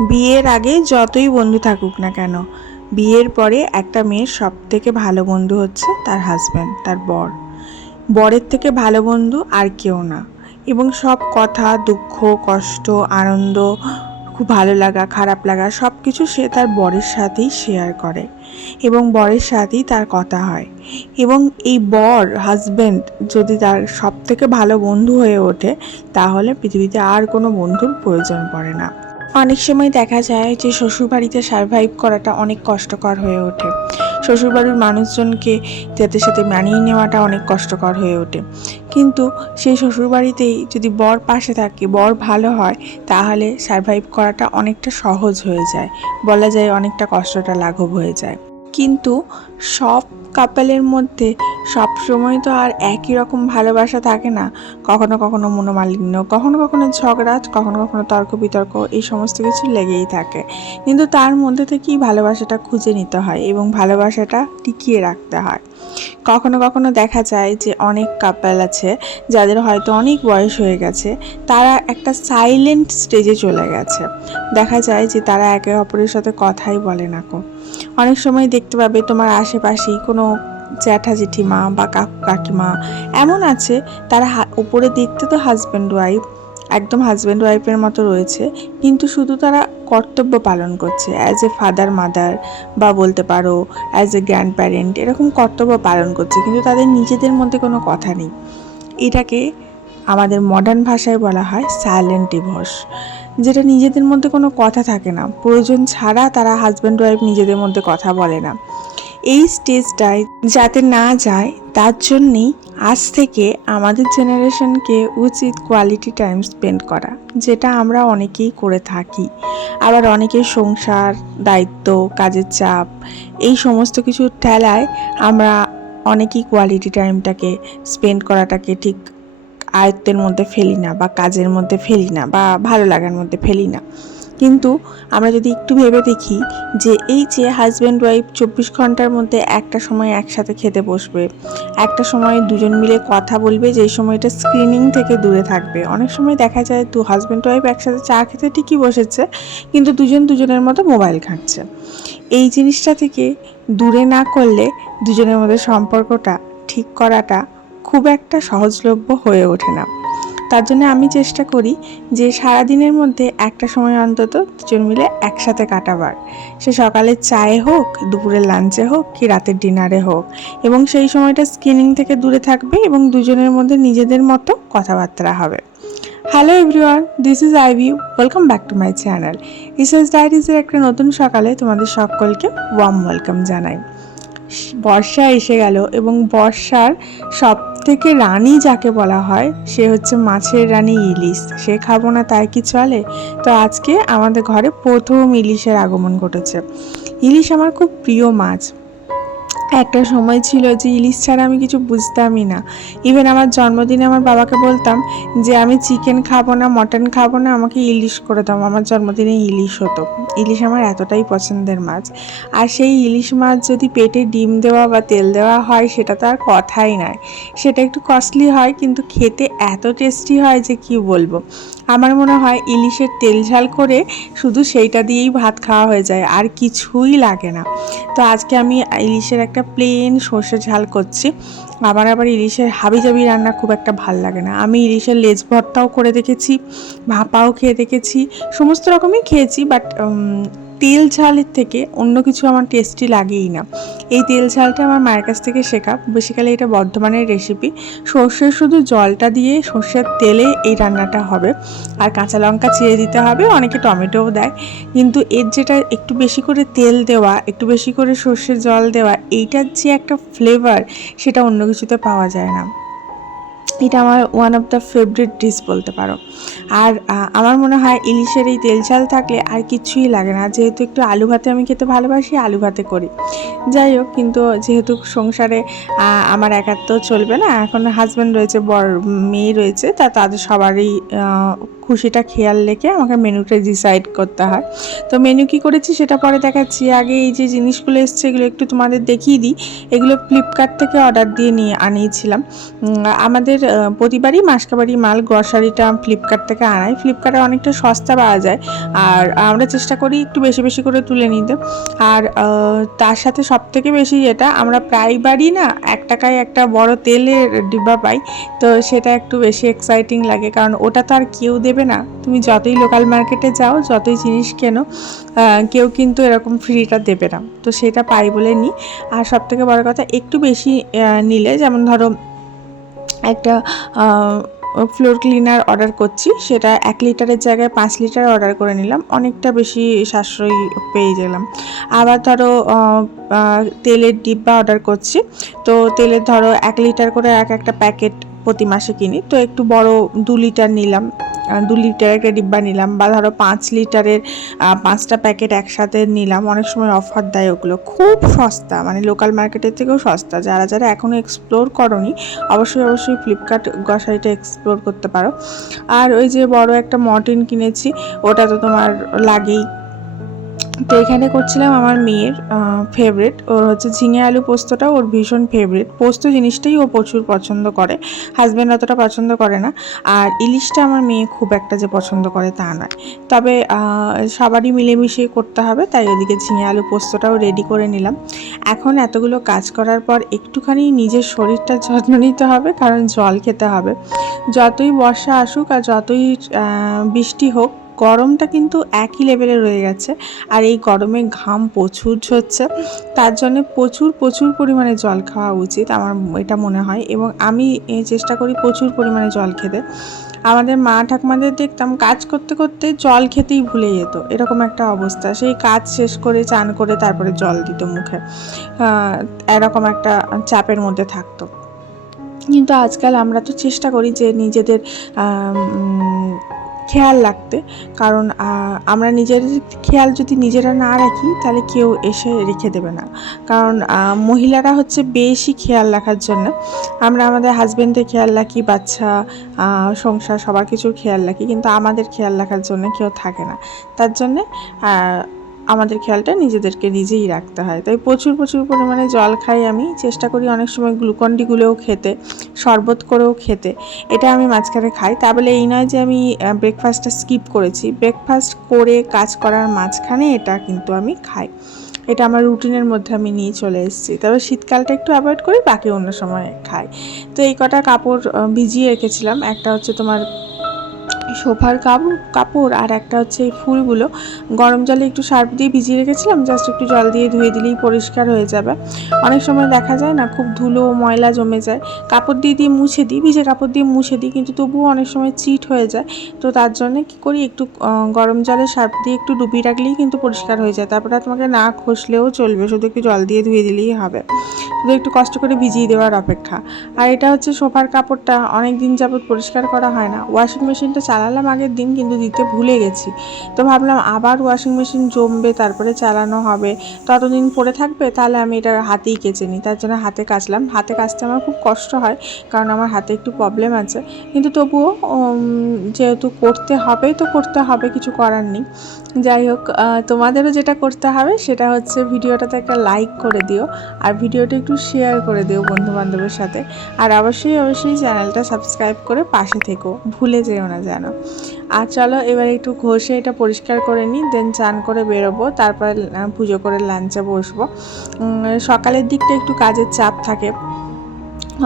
বিয়ের আগে যতই বন্ধু থাকুক না কেন, বিয়ের পরে একটা মেয়ের সব থেকে ভালো বন্ধু হচ্ছে তার হাজব্যান্ড তার বর। বরের থেকে ভালো বন্ধু আর কেউ না। এবং সব কথা, দুঃখ, কষ্ট, আনন্দ, খুব ভালো লাগা, খারাপ লাগা সব কিছু সে তার বরের সাথেই শেয়ার করে। এবং বরের সাথেই তার কথা হয়। এবং এই বর হাজব্যান্ড যদি তার সব থেকে ভালো বন্ধু হয়ে ওঠে, তাহলে পৃথিবীতে আর কোনো বন্ধুর প্রয়োজন পড়ে না। অনেক সময় দেখা যায় যে শ্বশুরবাড়িতে সার্ভাইভ করাটা অনেক কষ্টকর হয়ে ওঠে। শ্বশুরবাড়ির মানুষজনকে যাদের সাথে মানিয়ে নেওয়াটা অনেক কষ্টকর হয়ে ওঠে। কিন্তু সেই শ্বশুরবাড়িতেই যদি বর পাশে থাকে, বর ভালো হয়, তাহলে সার্ভাইভ করাটা অনেকটা সহজ হয়ে যায়। বলা যায় অনেকটা কষ্টটা লাঘব হয়ে যায়। কিন্তু সব কাপেলের মধ্যে সব সময় তো আর একই রকম ভালোবাসা থাকে না। কখনো কখনো মনোমালিন্য, কখনো কখনো ঝগড়া, কখনো কখনো তর্ক বিতর্ক, এই সমস্ত কিছু লেগেই থাকে। কিন্তু তার মধ্যে থেকেই ভালোবাসাটা খুঁজে নিতে হয় এবং ভালোবাসাটা টিকিয়ে রাখতে হয়। কখনো কখনো দেখা যায় যে অনেক কাপল আছে যাদের হয়তো অনেক বয়স হয়ে গেছে, তারা একটা সাইলেন্ট স্টেজে চলে গেছে। দেখা যায় যে তারা একে অপরের সাথে কথাই বলে না কো অনেক সময় দেখতে পাবে তোমার আশেপাশেই কোনো জ্যাঠা জেঠিমা বা কাকু কাকিমা এমন আছে, তারা উপরে দেখতে তো হাজব্যান্ড ওয়াইফ একদম হাজব্যান্ড ওয়াইফের মতো রয়েছে, কিন্তু শুধু তারা কর্তব্য পালন করছে অ্যাজ এ ফাদার মাদার বা বলতে পারো অ্যাজ এ গ্র্যান্ড প্যারেন্ট এরকম কর্তব্য পালন করছে, কিন্তু তাদের নিজেদের মধ্যে কোনো কথা নেই। এটাকে আমাদের মডার্ন ভাষায় বলা হয় সাইলেন্ট ডিভোর্স যেটা নিজেদের মধ্যে কোনো কথা থাকে না। প্রয়োজন ছাড়া তারা হাজব্যান্ড ওয়াইফ নিজেদের মধ্যে কথা বলে না। এই স্টেজটায় যাতে না যায়, তার জন্যেই আজ থেকে আমাদের জেনারেশনকে উচিত কোয়ালিটি টাইম স্পেন্ড করা, যেটা আমরা অনেকেই করে থাকি। আবার অনেকের সংসার, দায়িত্ব, কাজের চাপ, এই সমস্ত কিছু ঠেলায় আমরা অনেকেই কোয়ালিটি টাইমটাকে স্পেন্ড করাটাকে ঠিক আয়ত্তের মধ্যে ফেলি না বা কাজের মধ্যে ফেলি না বা ভালো লাগার মধ্যে ফেলি না। কিন্তু আমরা যদি একটু ভেবে দেখি যে এই যে হাজব্যান্ড ওয়াইফ চব্বিশ ঘণ্টার মধ্যে একটা সময় একসাথে খেতে বসবে, একটা সময় দুজন মিলে কথা বলবে, যেই সময়টা স্ক্রিনিং থেকে দূরে থাকবে। অনেক সময় দেখা যায় দু হাজব্যান্ড ওয়াইফ একসাথে চা খেতে ঠিকই বসেছে, কিন্তু দুজন দুজনের মতো মোবাইল ঘাঁটছে। এই জিনিসটা থেকে দূরে না করলে দুজনের মধ্যে সম্পর্কটা ঠিক করাটা খুব একটা সহজলভ্য হয়ে ওঠে না। তার জন্য আমি চেষ্টা করি যে সারাদিনের মধ্যে একটা সময় অন্তত দুজন মিলে একসাথে কাটাবার। সে সকালের চায়ে হোক দুপুরের লাঞ্চে হোক কি রাতের ডিনারে হোক এবং সেই সময়টা স্ক্রিনিং থেকে দূরে থাকবে এবং দুজনের মধ্যে নিজেদের মতো কথাবার্তা হবে। Hello everyone this is Ivy welcome back to my channel ইসেস ডায়েরিজের একটা নতুন সকালে তোমাদের সকলকে ওয়ার্ম ওয়েলকাম জানাই। বর্ষা এসে গেল এবং বর্ষার সব থেকে রানী যাকে বলা হয়, সে হচ্ছে মাছের রানী ইলিশ। সে খাব না, তাই কি চলে? তো আজকে আমাদের ঘরে প্রথম ইলিশের আগমন ঘটেছে। ইলিশ আমার খুব প্রিয় মাছ। একটা সময় ছিল যে ইলিশ ছাড়া আমি কিছু বুঝতামই না। ইভেন আমার জন্মদিনে আমার বাবাকে বলতাম যে, আমি চিকেন খাব না মটন খাব না, আমাকে ইলিশ করে দাও। আমার জন্মদিনে ইলিশ হতো। ইলিশ আমার এতটাই পছন্দের মাছ। আর সেই ইলিশ মাছ যদি পেটে ডিম দেওয়া বা তেল দেওয়া হয়, সেটা তো আর কথাই নয়। সেটা একটু কস্টলি হয়, কিন্তু খেতে এত টেস্টি হয় যে কি বলব? আমার মনে হয় ইলিশের তেল ঝাল করে শুধু সেইটা দিয়েই ভাত খাওয়া হয়ে যায়, আর কিছুই লাগে না। তো আজকে আমি ইলিশের একটা প্লেন সর্ষে ঝাল করছি। আমার আবার ইলিশের হাবিজাবি রান্না খুব একটা ভালো লাগে না। আমি ইলিশের লেজ ভর্তাও করে দেখেছি, ভাপাও খেয়ে দেখেছি, সমস্ত রকমই খেয়েছি বাট তেল ঝালের থেকে অন্য কিছু আমার টেস্টি লাগেই না। এই তেল ঝালটা আমার মায়ের কাছ থেকে শেখা। বেসিক্যালি এটা বর্ধমানের রেসিপি সর্ষের শুধু জলটা দিয়ে সর্ষের তেলে এই রান্নাটা হবে। আর কাঁচা লঙ্কা চিড়ে দিতে হবে, অনেকে টমেটোও দেয়। কিন্তু এর যেটা একটু বেশি করে তেল দেওয়া, একটু বেশি করে সর্ষের জল দেওয়া, এইটার যে একটা ফ্লেভার সেটা অন্য কিছুতে পাওয়া যায় না। এটা আমার one of the favourite dish বলতে পারো। আর আমার মনে হয় ইলিশের এই তেল চাল থাকলে আর কিছুই লাগে না। যেহেতু একটু আলু ভাতে আমি খেতে ভালোবাসি, আলু ভাতে করি। যাই হোক, কিন্তু যেহেতু সংসারে আমার একার তো চলবে না, এখন হাজব্যান্ড রয়েছে, বর, মেয়ে রয়েছে, তা তাদের সবারই খুশিটা খেয়াল রেখে আমাকে মেনুটা ডিসাইড করতে হয়। তো মেনু কি করেছি সেটা পরে দেখাচ্ছি। আগে এই যে জিনিসগুলো এসছে, এগুলো একটু তোমাদের দেখিয়ে দিই। এগুলো ফ্লিপকার্ট থেকে অর্ডার দিয়ে নিয়ে আনিয়েছিলাম। আমাদের প্রতিবারই মাসকাবাড়ি মাল গ্রসারিটা ফ্লিপকার্ট থেকে আনাই। ফ্লিপকার্টে অনেকটা সস্তা পাওয়া যায়। আর আমরা চেষ্টা করি একটু বেশি বেশি করে তুলে নিতে। আর তার সাথে সব থেকে বেশি যেটা, আমরা প্রায়বারই না, এক টাকায় একটা বড় তেলের ডিব্বা পাই। তো সেটা একটু বেশি এক্সাইটিং লাগে। কারণ ওটা তো আর কেউ দেবে না। তুমি যতই লোকাল মার্কেটে যাও, যতই জিনিস কেনো কেউ কিন্তু এরকম ফ্রিটা দেবে না। তো সেটা পাই বলে নিই আর সব থেকে বড় কথা, একটু বেশি নিলে যেমন ধরো, একটা ফ্লোর ক্লিনার অর্ডার করছি, সেটা এক লিটারের জায়গায় পাঁচ লিটার অর্ডার করে নিলাম, অনেকটা বেশি সাশ্রয়ী পেয়ে গেলাম। আবার ধরো তেলের ডিব্বা অর্ডার করছি, তো তেলের ধরো এক লিটার করে এক একটা প্যাকেট প্রতি মাসে কিনি, তো একটু বড় দু লিটার নিলাম। দু লিটার একটা ডিব্বা নিলাম বা ধরো পাঁচ লিটারের পাঁচটা প্যাকেট একসাথে নিলাম। অনেক সময় অফার দেয় ওগুলো। খুব সস্তা মানে লোকাল মার্কেটের থেকেও সস্তা। যারা যারা এখনও এক্সপ্লোর করনি, অবশ্যই অবশ্যই ফ্লিপকার্ট গ্রসারিটা এক্সপ্লোর করতে পারো। আর ওই যে বড় একটা মর্টিন কিনেছি, ওটা তো তোমার লাগেই। তো এখানে করছিলাম আমার মেয়ের ফেভারিট ওর হচ্ছে ঝিঙে আলু পোস্তটা ওর ভীষণ ফেভারিট পোস্ত জিনিসটাই ও প্রচুর পছন্দ করে। হাজব্যান্ড অতটা পছন্দ করে না। আর ইলিশটা আমার মেয়ে খুব একটা যে পছন্দ করে তা নয়। তবে সবারই মিলেমিশে করতে হবে, তাই ওদিকে ঝিঙে আলু পোস্তটাও রেডি করে নিলাম। এখন এতগুলো কাজ করার পর একটুখানি নিজের শরীরটা যত্ন নিতে হবে, কারণ জল খেতে হবে। যতই বর্ষা আসুক আর যতই বৃষ্টি হোক গরমটা কিন্তু একই লেভেলে রয়ে গেছে। আর এই গরমে ঘাম প্রচুর ঝরছে। তার জন্য প্রচুর প্রচুর পরিমাণে জল খাওয়া উচিত আমার এটা মনে হয়। এবং আমি চেষ্টা করি প্রচুর পরিমাণে জল খেতে। আমাদের মা ঠাকুমাদের দেখতাম কাজ করতে করতে জল খেতেই ভুলে যেত। এরকম একটা অবস্থা। সেই কাজ শেষ করে, চান করে তারপরে জল দিত মুখে। এরকম একটা চাপের মধ্যে থাকতো। কিন্তু আজকাল আমরা তো চেষ্টা করি যে নিজেদের খেয়াল রাখতে। কারণ আমরা নিজের খেয়াল যদি নিজেরা না রাখি, তাহলে কেউ এসে রেখে দেবে না। কারণ মহিলারা হচ্ছে বেশি খেয়াল রাখার জন্য। আমরা আমাদের হাজব্যান্ডের খেয়াল রাখি, বাচ্চা সংসার, সবার কিছুর খেয়াল রাখি, কিন্তু আমাদের খেয়াল রাখার জন্য কেউ থাকে না। তার জন্যে আমাদের খেয়ালটা নিজেদেরকে নিজেই রাখতে হয়। তাই প্রচুর প্রচুর পরিমাণে জল খাই আমি। চেষ্টা করি অনেক সময় গ্লুকন্ডিগুলোও খেতে, শরবত করেও খেতে। এটা আমি মাঝখানে খাই। তা বলে এই নয় যে আমি ব্রেকফাস্টটা স্কিপ করেছি। ব্রেকফাস্ট করে কাজ করার মাঝখানে এটা কিন্তু আমি খাই। এটা আমার রুটিনের মধ্যে আমি নিয়ে চলে এসেছি। তবে শীতকালটা একটু অ্যাভয়েড করি, বাকি অন্য সময় খাই। তো এই কটা কাপড় ভিজিয়ে রেখেছিলাম। একটা হচ্ছে তোমার সোফার কাপড় কাপড় আর একটা হচ্ছে এই ফুলগুলো। গরম জলে একটু সার্ফ দিয়ে ভিজিয়ে রেখেছিলাম জাস্ট একটু জল দিয়ে ধুয়ে দিলেই পরিষ্কার হয়ে যাবে। অনেক সময় দেখা যায় না, খুব ধুলো ময়লা জমে যায়। কাপড় দিয়ে দিয়ে মুছে দিই, ভিজে কাপড় দিয়ে মুছে দিই, কিন্তু তবুও অনেক সময় চিট হয়ে যায়। তো তার জন্য কি করি, একটু গরম জলে সার্ফ দিয়ে একটু ডুবিয়ে রাখলেই কিন্তু পরিষ্কার হয়ে যায়। তারপরে তোমাকে না ঘষলেও চলবে, শুধু একটু জল দিয়ে ধুয়ে দিলেই হবে। শুধু একটু কষ্ট করে ভিজিয়ে দেওয়ার অপেক্ষা। আর এটা হচ্ছে সোফার কাপড়টা, অনেক দিন যাবত পরিষ্কার করা হয় না। ওয়াশিং মেশিনটা চালালাম আগের দিন, কিন্তু দিতে ভুলে গেছি। তো ভাবলাম আবার ওয়াশিং মেশিন জমবে, তারপরে চালানো হবে। ততদিন পরে থাকবে, তাহলে আমি এটা হাতেই কেচে নিই। তার জন্য হাতে কাচলাম। হাতে কাচতে আমার খুব কষ্ট হয়, কারণ আমার হাতে একটু প্রবলেম আছে। কিন্তু তবুও যেহেতু করতে হবে, তো করতে হবে, কিছু করার নেই। যাই হোক তোমাদেরও যেটা করতে হবে সেটা হচ্ছে ভিডিওটাতে একটা লাইক করে দিও আর ভিডিওটা একটু শেয়ার করে দিও বন্ধু বান্ধবের সাথে। আর অবশ্যই অবশ্যই চ্যানেলটা সাবস্ক্রাইব করে পাশে থেকো, ভুলে যেও না যেন। আর চলো, এবার একটু ঘষে এটা পরিষ্কার করে নিই দেন চান করে বেরোবো, তারপরে পুজো করে লাঞ্চে বসবো। সকালের দিকটা একটু কাজের চাপ থাকে।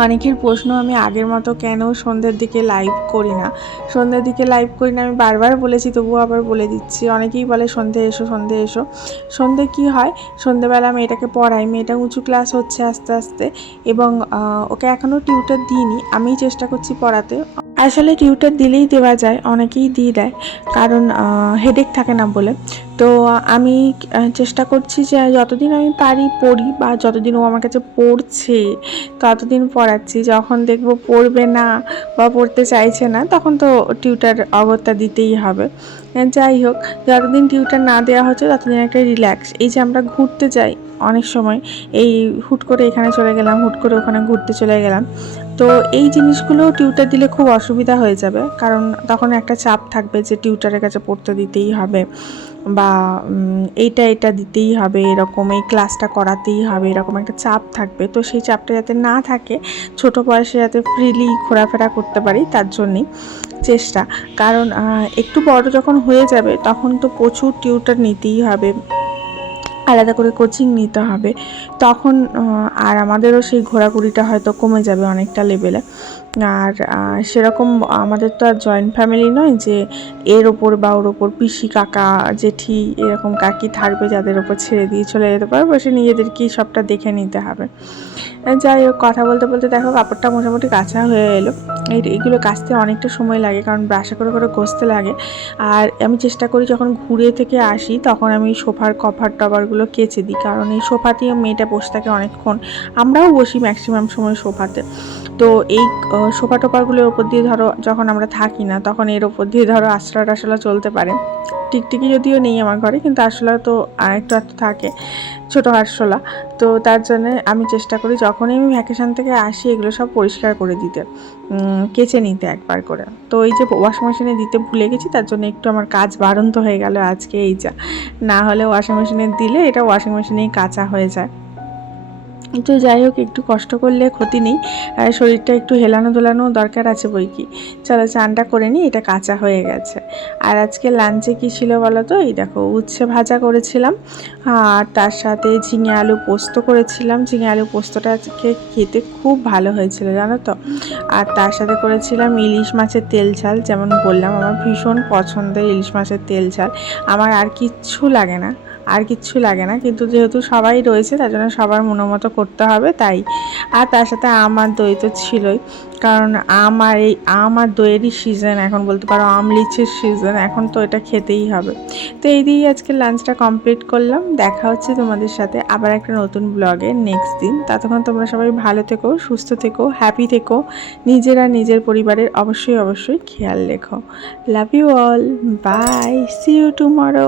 অনেকের প্রশ্ন আমি আগের মতো কেন সন্ধ্যের দিকে লাইভ করি না? সন্ধ্যের দিকে লাইভ করি না, আমি বারবার বলেছি, তবুও আবার বলে দিচ্ছি। অনেকেই বলে সন্ধে এসো সন্ধে এসো। সন্ধে কি হয়? সন্ধেবেলা মেয়েটাকে পড়াই। মেয়েটা উঁচু ক্লাস হচ্ছে আস্তে আস্তে এবং ওকে এখনও টিউটার দিইনি। আমিই চেষ্টা করছি পড়াতে। আসলে টিউটার দিলেই দেওয়া যায়, অনেকেই দিয়ে দেয়। কারণ হেডেক থাকে না বলে। তো আমি চেষ্টা করছি যে যতদিন আমি পারি পড়ি বা যতদিন ও আমার কাছে পড়ছে, ততদিন পড়াচ্ছি। যখন দেখব পড়বে না বা পড়তে চাইছে না, তখন তো টিউটার অগত্যা দিতেই হবে। যাই হোক, যতদিন টিউটার না দেওয়া হচ্ছে, ততদিন একটা রিল্যাক্স এই যে আমরা ঘুরতে যাই অনেক সময়, এই হুট করে এখানে চলে গেলাম, হুট করে ওখানে ঘুরতে চলে গেলাম। তো এই জিনিসগুলো টিউটার দিলে খুব অসুবিধা হয়ে যাবে, কারণ তখন একটা চাপ থাকবে যে টিউটারের কাছে পড়তে দিতেই হবে। বা এইটা এটা দিতেই হবে, এরকম এই ক্লাসটা করাতেই হবে, এরকম একটা চাপ থাকবে। তো সেই চাপটা যাতে না থাকে, ছোট বয়সে যাতে ফ্রিলি ঘোরাফেরা করতে পারি, তার জন্যই চেষ্টা। কারণ একটু বড় যখন হয়ে যাবে, তখন তো প্রচুর টিউটার নিতেই হবে, আলাদা করে কোচিং নিতে হবে। তখন আর আমাদেরও সেই ঘোরাঘুরিটা হয়তো কমে যাবে অনেকটা লেভেলে আর সেরকম আমাদের তো আর জয়েন্ট ফ্যামিলি নয় যে এর ওপর বা ওর ওপর পিসি কাকা, জেঠি এরকম কাকি থাকবে যাদের ওপর ছেড়ে দিয়ে চলে যেতে পারব, সে নিজেদেরকেই সবটা দেখে নিতে হবে। যাই হোক, কথা বলতে বলতে দেখো কাপড়টা মোটামুটি কাঁচা হয়ে এলো। এই, এগুলো কাচতে অনেকটা সময় লাগে কারণ ব্রাশে করে করে ঘষতে লাগে। আর আমি চেষ্টা করি যখন ঘুরে থেকে আসি তখন আমি সোফার কভার টভারগুলো কেচে দিই কারণ এই সোফাতেই মেয়েটা বসে থাকে অনেকক্ষণ। আমরাও বসি ম্যাক্সিমাম সময় সোফাতে। তো এই সোফা টোপারগুলোর ওপর দিয়ে ধরো, যখন আমরা থাকি না, তখন এর ওপর দিয়ে ধরো আশলা টাশলা চলতে পারে। টিকটিকি যদিও নেই আমার ঘরে, কিন্তু আরশোলা তো একটু একটু থাকে, ছোটো আরশোলা। তো তার জন্য আমি চেষ্টা করি যখনই আমি ভ্যাকেশন থেকে আসি, এগুলো সব পরিষ্কার করে দিতে কেচে নিতে একবার করে। তো এই যে ওয়াশিং মেশিনে দিতে ভুলে গেছি, তার জন্য একটু আমার কাজ বাড়ন্ত হয়ে গেল আজকে, এই যা। না হলে ওয়াশিং মেশিনে দিলে এটা ওয়াশিং মেশিনেই কাঁচা হয়ে যায়। তো যাই হোক, একটু কষ্ট করলে ক্ষতি নেই। আর শরীরটা একটু হেলানো দোলানো দরকার আছে বই কি। চলো চানটা করে নিই, এটা কাঁচা হয়ে গেছে। আর আজকে লাঞ্চে কী ছিল বলো তো? এই দেখো, উচ্ছে ভাজা করেছিলাম। আর তার সাথে ঝিঙে আলু পোস্ত করেছিলাম। ঝিঙে আলু পোস্তটা আজকে খেতে খুব ভালো হয়েছিল, জানো তো? আর তার সাথে করেছিলাম ইলিশ মাছের তেল ঝাল, যেমন বললাম, আমার ভীষণ পছন্দের ইলিশ মাছের তেল ঝাল। আমার আর কিচ্ছু লাগে না। আর কিচ্ছু লাগে না। কিন্তু যেহেতু সবাই রয়েছে, তার জন্য সবার মনোমতো করতে হবে, তাই। আর তার সাথে আম আর দই তো ছিলই। কারণ আম আর এই আম আর দইয়েরই সিজন এখন বলতে পারো আম লিচের সিজন এখন তো এটা খেতেই হবে। তো এই দিয়েই আজকে লাঞ্চটা কমপ্লিট করলাম। দেখা হচ্ছে তোমাদের সাথে আবার একটা নতুন ব্লগে নেক্সট দিন। ততক্ষণ তোমরা সবাই ভালো থেকো, সুস্থ থেকো হ্যাপি থেকো। নিজেরা নিজের পরিবারের অবশ্যই অবশ্যই খেয়াল রেখো। Love you all bye see you tomorrow